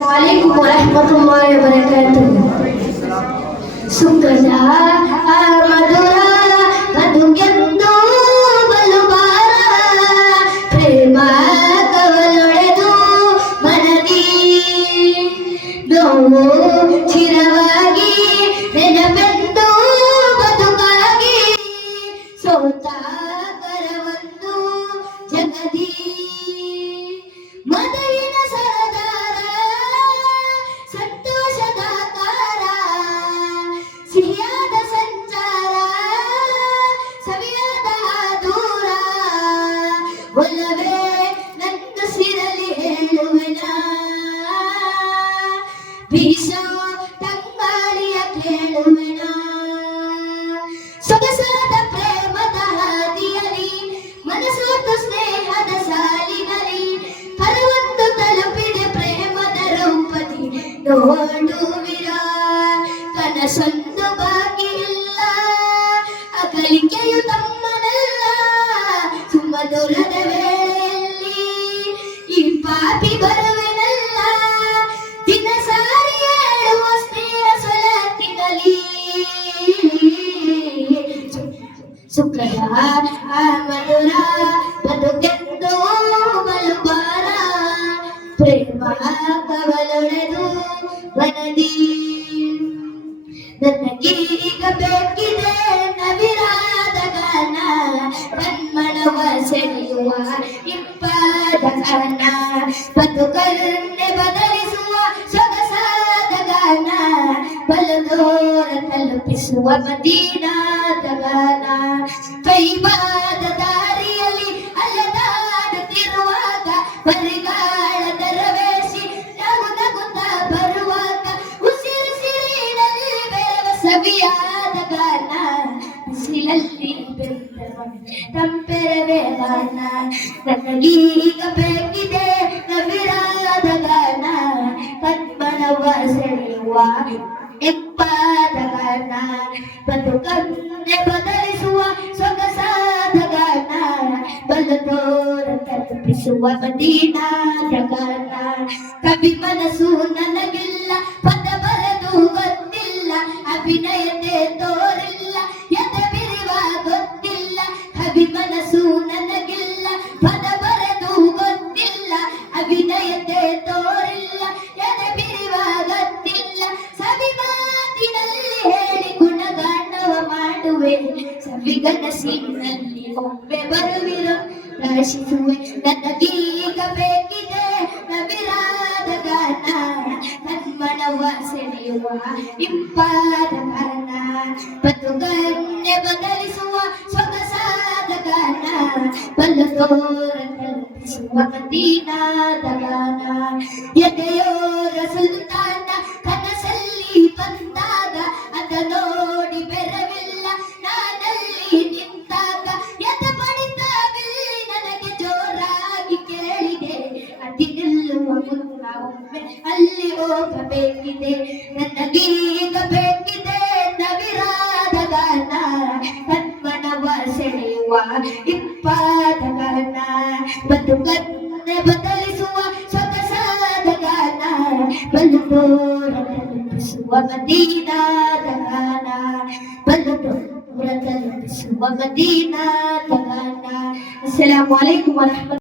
वालेकुम वरहमतुल्लाहि वबरकातुहू। ಸುಖದ ಮಧುರ ಬದುಕೆಂದು ಬಲುಬಾರ ಪ್ರೇಮ ಕವಲೊಡೆದು ಮನದಿ ನೋವು ಚಿರವಾಗಿ ನೆನಪೆಂದು ಬದುಕಾಗಿ ಸೋತ ಕರವೊಂದು ಜಗದಿ ಮದವಿನ ಸರದಾರ ಸಂತೋಷದ ಕಾರ ಸಿಹಿಯಾದ ಸಂಚಾರ ಸವಿಯಾದ ದೂರ ಒಲವೇ ನನ್ನ ಸಿರಲಿ ಹೇಳುವೆನ ಬೀಸೋ ತಂಗಾಳಿಯ ಕೇಳುವೆನ ಸೊಗಸಾದ ಪ್ರೇಮದ ಹಾದಿಯಲಿ ಮನಸೋತು ಸ್ನೇಹದ ಸಾಲಿನಲ್ಲಿ ಹರವೊಂದು ತಲುಪಿದೆ ಪ್ರೇಮದ ರೂಪದಿ ನೋಡುವಿರ ಕನಸೊಂದು ಬಾಕಿ ಇಲ್ಲ ಅಗಲಿಕೆಯು ತಮ್ಮನಲ್ಲ ಸುಮಧುರದ ವೇಳೆಯಲ್ಲಿ ಈ ಪಾಪಿ ಬರುವೆನಲ್ಲ ದಿನ ಸಾರಿ ಹೇಳುವ ಸ್ನೇಹ ಸೊಲತಿನಲ್ಲಿ ಸುಖದ ಮಧುರ ಬದುಕೆಂದು ಬಲುಬಾರ ಪ್ರೇಮ ಕವಲೊಡೆದು ವನದಿ ನನಗೀಗ ಬೇಕಿದೆ ನವಿರಾದ ಗಾನ ಕಣ್ಮಣವ ಸೆಳೆಯುವ ಇಪ್ಪಾದ ಗಾನ ಬದುಕನ್ನೇ ಬದಲಿಸುವ ಸೊಗಸಾದ ಗಾನ ಬಲದೋರ ತಲುಪಿಸುವ ಮದೀನಾದ ಗಾನ ಕೈವಾದ ದಾರಿಯಲ್ಲಿ ಅಲೆದಾಡುತ್ತಿರುವಾಗ ಬರಿಗಾಳ ದರವೇಸಿ ನಗು ನಗುತ್ತ ಬರುವಾಗ ಉಸಿರು ಸಿರಿನಲ್ಲಿ ಬೆರವ ಸವಿಯಾದ ಗಾನ ಬಿಸಿಲಲ್ಲಿ ಬೆಂದವ ತಂಪೆರವೆ ಗಾನ ನನಗೀಗ ಬೇಕಿದೆ ನವಿರಾದ ಗಾನ ಕಣ್ಮಣವ ಸೆಳೆಯುವ ಎಪ್ಪಾದ ಗಾನ ಬದುಕನ್ನೇ ಬದಲಿಸುವ ಸೊಗಸಾದ ಗಾನ ಬಲದೋರ ತಲುಪಿಸುವ ಮದೀನಾದ ಗಾನ ಕವಿ ಮನಸ್ಸು ನನಗಿಲ್ಲ ಪದ ಬರೆದು ಗೊತ್ತಿಲ್ಲ ಅಭಿನಯತೆ ತೋರಿಲ್ಲ ಎದೆ ಬಿರಿವ ಗೊತ್ತಿಲ್ಲ ಕವಿ ಮನಸ್ಸು ನನಗಿಲ್ಲ ಪದ ಬರೆದು ಗೊತ್ತಿಲ್ಲ ಅಭಿನಯತೆ ತೋರಿಲ್ಲ ಎದೆ ಬಿರಿವ ಗೊತ್ತಿಲ್ಲ ಸವಿ ಮಾತಿನಲ್ಲಿ ಹೇಳಿ ಗುಣಗಾಂಡವ ಮಾಡುವೆ ಸವಿಗನಸಿನಲ್ಲಿ ಒಮ್ಮೆ ಬರುವಿರೋ ರಾಶಿಸುವೆ ನನಗೀಗ ಬೇಕಿದೆ ನವಿರಾದ ಗಾನ ಕಣ್ಮಣವ ಸೆಳೆಯುವ ಇಂಪಾದ ಗಾನ ಬದುಕನ್ನೇ ಬದಲಿಸುವ ಸೊಗಸಾದ ಗಾನ ಬಲದೋರ ತಲುಪಿಸುವ ಮದೀನಾದ ಗಾನ ಎದೆಯೋರ ಸುಲ್ತಾನ ಕನಸಲ್ಲಿ ಬಂದಾಗ ಅದ ನೋಡಿ ಬೆರವಿಲ್ಲ ನಾನಲ್ಲಿ ನಿಂತಾಗ ಎದ ಬಡಿತವಿಲ್ಲಿ ನನಗೆ ಜೋರಾಗಿ ಕೇಳಿದೆ ಅತಿ ನಿಲ್ಲುವ ಮುನ್ನ ಒಮ್ಮೆ ಅಲ್ಲಿ ಹೋಗಬೇಕಿದೆ ನನಗೀಗ ಬೇಕಿದೆ ನವಿರಾದ ಗಾನ ಕಣ್ಮಣವ ಸೆಳೆಯುವ ಇಪ್ಪಾದ ಗಾನ ಬದುಕನ್ನೇ ಬದಲಿಸುವ ಸೊಗಸಾದ ಗಾನ ಬಲದೋರ ತಲುಪಿಸುವ ಮದೀನಾದ ಗಾನ ಬಲದೋರ ತಲುಪಿಸುವ ಮದೀನಾದ ಗಾನ. ಅಸ್ಸಲಾಮು ಅಲೈಕುಂ ವರಹಮತುಲ್ಲಾಹಿ